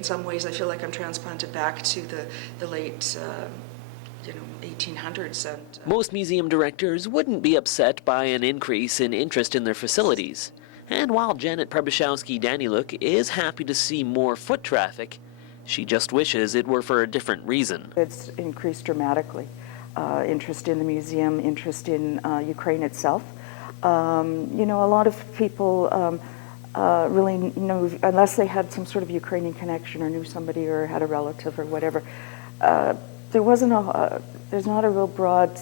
in some ways I feel like I'm transplanted back to the late 1800s. And most museum directors wouldn't be upset by an increase in interest in their facilities. And while Janet Prebyszowski-Daniluk is happy to see more foot traffic, she just wishes it were for a different reason. It's increased dramatically. Interest in the museum, interest in Ukraine itself. A lot of people really know, unless they had some sort of Ukrainian connection or knew somebody or had a relative or whatever, there's not a real broad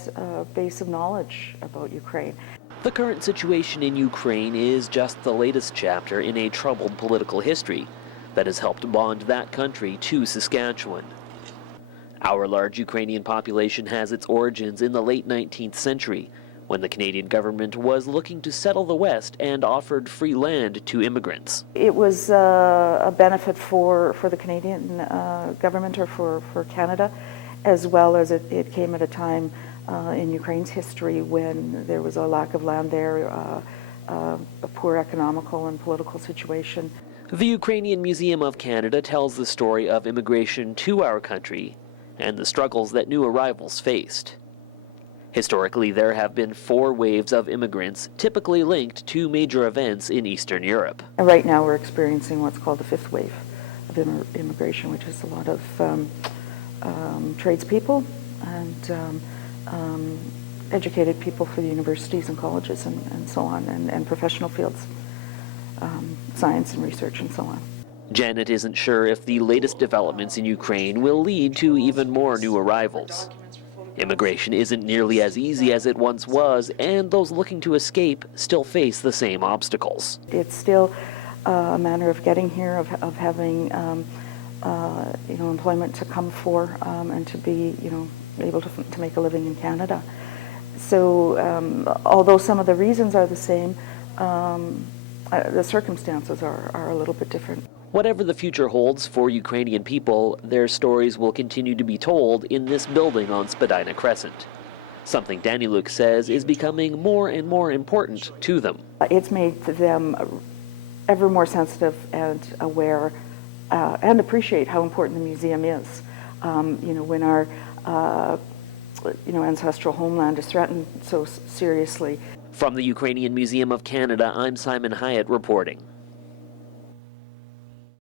base of knowledge about Ukraine. The current situation in Ukraine is just the latest chapter in a troubled political history that has helped bond that country to Saskatchewan. Our large Ukrainian population has its origins in the late 19th century, when the Canadian government was looking to settle the West and offered free land to immigrants. It was a benefit for the Canadian government or for Canada, as well as it came at a time in Ukraine's history when there was a lack of land there, a poor economical and political situation. The Ukrainian Museum of Canada tells the story of immigration to our country and the struggles that new arrivals faced. Historically, there have been 4 waves of immigrants, typically linked to major events in Eastern Europe. Right now we're experiencing what's called the 5th wave of immigration, which is a lot of tradespeople and educated people for the universities and colleges and so on, and professional fields, science and research and so on. Janet isn't sure if the latest developments in Ukraine will lead to even more new arrivals. Immigration isn't nearly as easy as it once was, and those looking to escape still face the same obstacles. It's still a matter of getting here, of having employment to come for, and to be able to make a living in Canada. So although some of the reasons are the same, the circumstances are a little bit different. Whatever the future holds for Ukrainian people, their stories will continue to be told in this building on Spadina Crescent, something Daniluk says is becoming more and more important to them. It's made them ever more sensitive and aware and appreciate how important the museum is. When our ancestral homeland is threatened so seriously. From the Ukrainian Museum of Canada, I'm Simon Hyatt reporting.